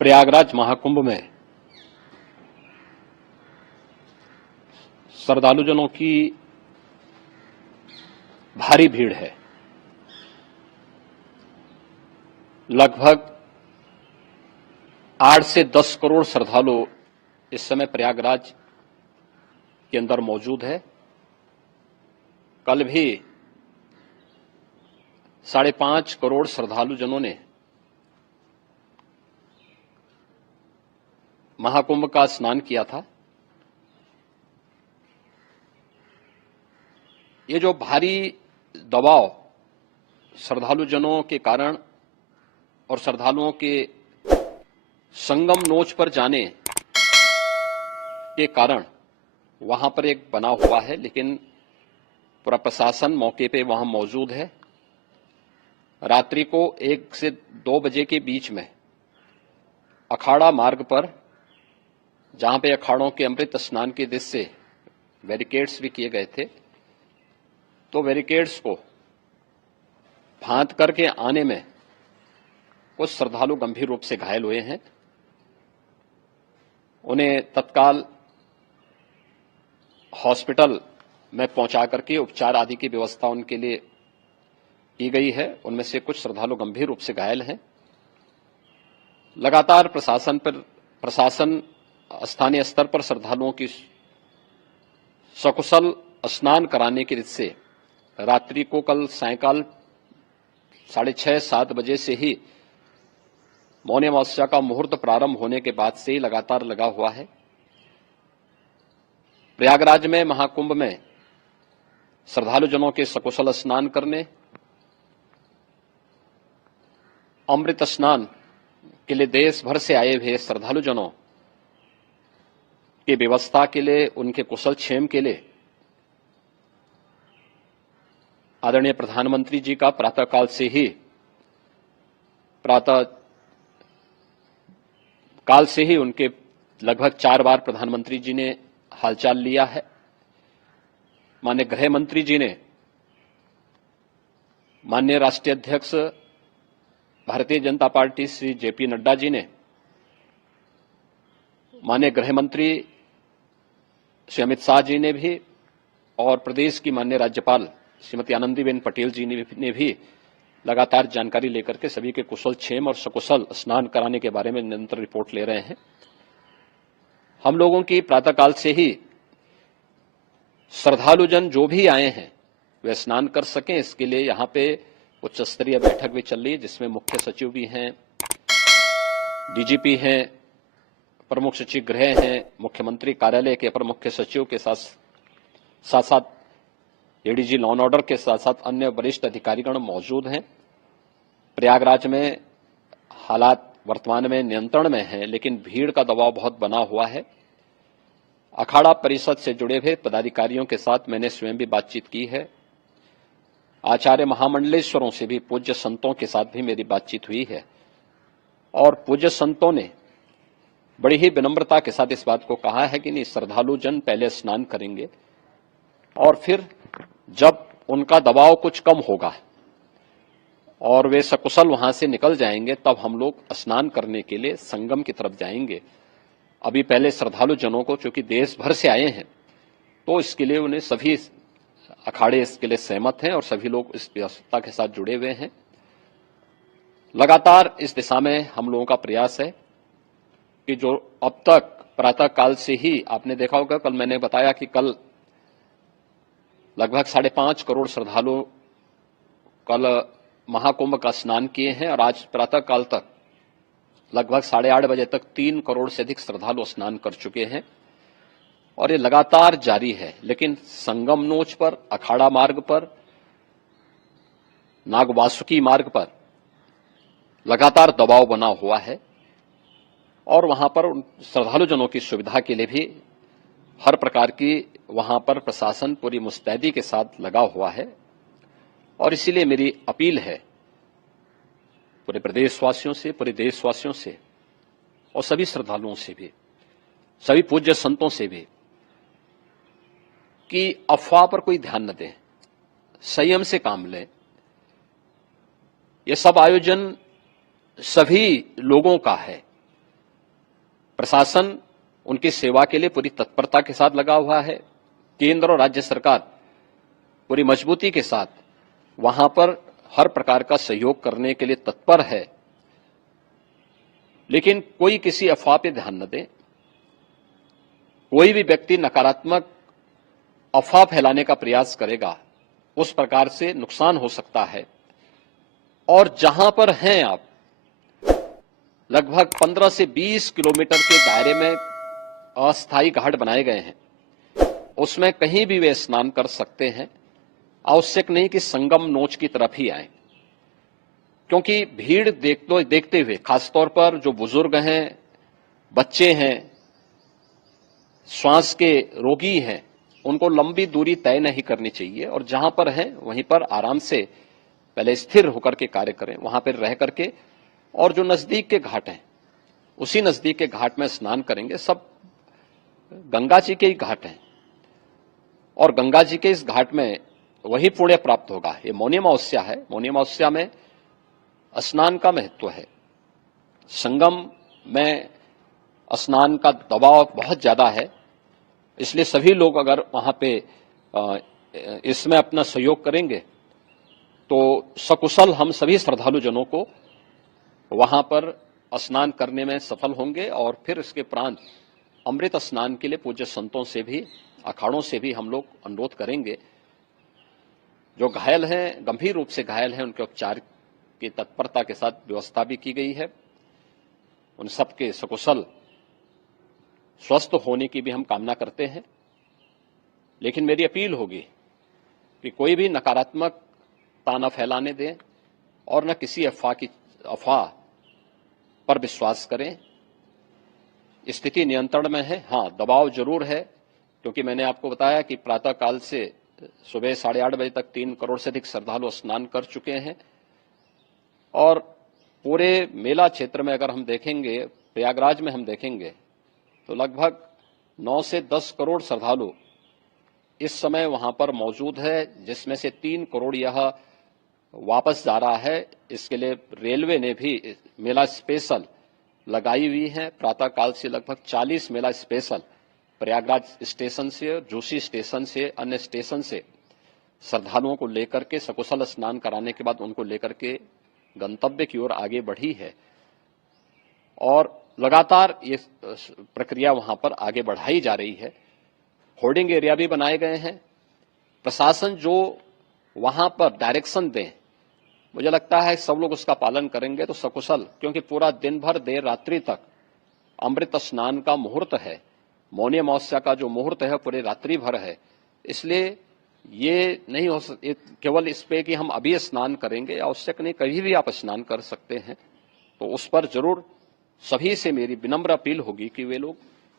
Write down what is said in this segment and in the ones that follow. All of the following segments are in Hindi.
प्रयागराज महाकुंभ में श्रद्धालुजनों की भारी भीड़ है। लगभग 8 से 10 करोड़ श्रद्धालु इस समय प्रयागराज के अंदर मौजूद है। कल भी 5.5 करोड़ श्रद्धालुजनों ने महाकुंभ का स्नान किया था। ये जो भारी दबाव श्रद्धालुजनों के कारण और श्रद्धालुओं के संगम नोच पर जाने के कारण वहां पर एक बना हुआ है, लेकिन पूरा प्रशासन मौके पे वहां मौजूद है। रात्रि को 1 से 2 बजे के बीच में अखाड़ा मार्ग पर, जहां पे अखाड़ों के अमृत स्नान के दृश्य से बैरिकेड्स भी किए गए थे, तो बैरिकेड्स को फांद करके आने में कुछ श्रद्धालु गंभीर रूप से घायल हुए हैं। उन्हें तत्काल हॉस्पिटल में पहुंचा करके उपचार आदि की व्यवस्था उनके लिए की गई है। उनमें से कुछ श्रद्धालु गंभीर रूप से घायल हैं। लगातार प्रशासन स्थानीय स्तर पर श्रद्धालुओं की सकुशल स्नान कराने के दृष्टि से रात्रि को कल सायंकाल 6:30-7 बजे से ही मौनी अमावस्या का मुहूर्त प्रारंभ होने के बाद से ही लगातार लगा हुआ है। प्रयागराज में महाकुंभ में श्रद्धालुजनों के सकुशल स्नान करने, अमृत स्नान के लिए देश भर से आए हुए श्रद्धालुजनों की व्यवस्था के लिए, उनके कुशल क्षेम के लिए आदरणीय प्रधानमंत्री जी का प्रातःकाल से ही उनके लगभग 4 बार प्रधानमंत्री जी ने हालचाल लिया है। माननीय गृह मंत्री जी ने, माननीय राष्ट्रीय अध्यक्ष भारतीय जनता पार्टी श्री जेपी नड्डा जी ने, माननीय गृह मंत्री श्री अमित शाह जी ने भी, और प्रदेश की माननीय राज्यपाल श्रीमती आनंदीबेन पटेल जी ने भी लगातार जानकारी लेकर के सभी के कुशल क्षेम और सकुशल स्नान कराने के बारे में निरंतर रिपोर्ट ले रहे हैं। हम लोगों की प्रातःकाल से ही श्रद्धालुजन जो भी आए हैं वे स्नान कर सकें, इसके लिए यहां पे उच्च स्तरीय बैठक भी चल रही है, जिसमें मुख्य सचिव भी हैं, डीजीपी हैं, प्रमुख सचिव गृह हैं, मुख्यमंत्री कार्यालय के अपर मुख्य सचिव के साथ साथ एडीजी लॉ एंड ऑर्डर के साथ साथ अन्य वरिष्ठ अधिकारीगण मौजूद हैं। प्रयागराज में हालात वर्तमान में नियंत्रण में हैं, लेकिन भीड़ का दबाव बहुत बना हुआ है। अखाड़ा परिषद से जुड़े हुए पदाधिकारियों के साथ मैंने स्वयं भी बातचीत की है। आचार्य महामंडलेश्वरों से भी, पूज्य संतों के साथ भी मेरी बातचीत हुई है, और पूज्य संतों ने बड़ी ही विनम्रता के साथ इस बात को कहा है कि नहीं, श्रद्धालु जन पहले स्नान करेंगे और फिर जब उनका दबाव कुछ कम होगा और वे सकुशल वहां से निकल जाएंगे, तब हम लोग स्नान करने के लिए संगम की तरफ जाएंगे। अभी पहले श्रद्धालु जनों को, चूंकि देश भर से आए हैं, तो इसके लिए उन्हें सभी अखाड़े इसके लिए सहमत हैं और सभी लोग इस व्यवस्था के साथ जुड़े हुए हैं। लगातार इस दिशा में हम लोगों का प्रयास है कि जो अब तक प्रातःकाल से ही आपने देखा होगा, कल मैंने बताया कि कल लगभग 5.5 करोड़ श्रद्धालु कल महाकुंभ का स्नान किए हैं, और आज प्रातःकाल तक लगभग 8:30 बजे तक 3 करोड़ से अधिक श्रद्धालु स्नान कर चुके हैं, और ये लगातार जारी है। लेकिन संगम नोच पर, अखाड़ा मार्ग पर, नागवासुकी मार्ग पर लगातार दबाव बना हुआ है, और वहां पर श्रद्धालुजनों की सुविधा के लिए भी हर प्रकार की वहां पर प्रशासन पूरी मुस्तैदी के साथ लगा हुआ है। और इसीलिए मेरी अपील है पूरे प्रदेशवासियों से, पूरे देशवासियों से, और सभी श्रद्धालुओं से भी, सभी पूज्य संतों से भी, कि अफवाह पर कोई ध्यान न दें, संयम से काम लें। ये सब आयोजन सभी लोगों का है, प्रशासन उनकी सेवा के लिए पूरी तत्परता के साथ लगा हुआ है। केंद्र और राज्य सरकार पूरी मजबूती के साथ वहां पर हर प्रकार का सहयोग करने के लिए तत्पर है। लेकिन कोई किसी अफवाह पे ध्यान न दे। कोई भी व्यक्ति नकारात्मक अफवाह फैलाने का प्रयास करेगा, उस प्रकार से नुकसान हो सकता है। और जहां पर हैं आप, लगभग 15 से 20 किलोमीटर के दायरे में अस्थायी घाट बनाए गए हैं, उसमें कहीं भी वे स्नान कर सकते हैं। आवश्यक नहीं कि संगम नोच की तरफ ही आए, क्योंकि भीड़ देखते हुए, खासतौर पर जो बुजुर्ग हैं, बच्चे हैं, श्वास के रोगी हैं, उनको लंबी दूरी तय नहीं करनी चाहिए और जहां पर हैं वहीं पर आराम से पहले स्थिर होकर के कार्य करें, वहां पर रह करके। और जो नजदीक के घाट हैं, उसी नजदीक के घाट में स्नान करेंगे। सब गंगा जी के ही घाट हैं और गंगा जी के इस घाट में वही पुण्य प्राप्त होगा। ये मौनी अमावस्या है। मौनी अमावस्या में स्नान का महत्व है। संगम में स्नान का दबाव बहुत ज्यादा है, इसलिए सभी लोग अगर वहां पे इसमें अपना सहयोग करेंगे तो सकुशल हम सभी श्रद्धालु जनों को वहां पर स्नान करने में सफल होंगे। और फिर इसके उपरांत अमृत स्नान के लिए पूज्य संतों से भी, अखाड़ों से भी हम लोग अनुरोध करेंगे। जो घायल हैं, गंभीर रूप से घायल हैं, उनके उपचार की तत्परता के साथ व्यवस्था भी की गई है। उन सबके सकुशल स्वस्थ होने की भी हम कामना करते हैं। लेकिन मेरी अपील होगी कि कोई भी नकारात्मकता न फैलाने दें और न किसी अफवाह पर विश्वास करें। स्थिति नियंत्रण में है। हाँ, दबाव जरूर है, क्योंकि मैंने आपको बताया कि प्रातःकाल से सुबह 8:30 बजे तक 3 करोड़ से अधिक श्रद्धालु स्नान कर चुके हैं। और पूरे मेला क्षेत्र में अगर हम देखेंगे, प्रयागराज में हम देखेंगे तो लगभग 9 से 10 करोड़ श्रद्धालु इस समय वहां पर मौजूद है, जिसमें से 3 करोड़ यह वापस जा रहा है। इसके लिए रेलवे ने भी मेला स्पेशल लगाई हुई है। प्रातःकाल से लगभग 40 मेला स्पेशल प्रयागराज स्टेशन से, जोशी स्टेशन से, अन्य स्टेशन से श्रद्धालुओं को लेकर के सकुशल स्नान कराने के बाद उनको लेकर के गंतव्य की ओर आगे बढ़ी है। और लगातार ये प्रक्रिया वहां पर आगे बढ़ाई जा रही है। होर्डिंग एरिया भी बनाए गए हैं। प्रशासन जो वहां पर डायरेक्शन दे, मुझे लगता है सब लोग उसका पालन करेंगे तो सकुशल, क्योंकि पूरा दिन भर देर रात्रि तक अमृत स्नान का मुहूर्त है। मौनी अमावस्या का जो मुहूर्त है पूरे रात्रि भर है। इसलिए ये नहीं हो केवल इस पे कि हम अभी स्नान करेंगे, आवश्यक नहीं, कभी भी आप स्नान कर सकते हैं। तो उस पर जरूर सभी से मेरी विनम्र अपील होगी कि वे लोग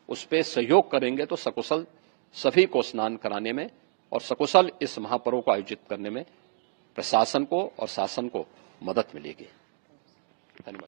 उस पर सहयोग करेंगे तो सकुशल सभी को स्नान कराने में और सकुशल इस महापर्व को आयोजित करने में प्रशासन को और शासन को मदद मिलेगी। धन्यवाद।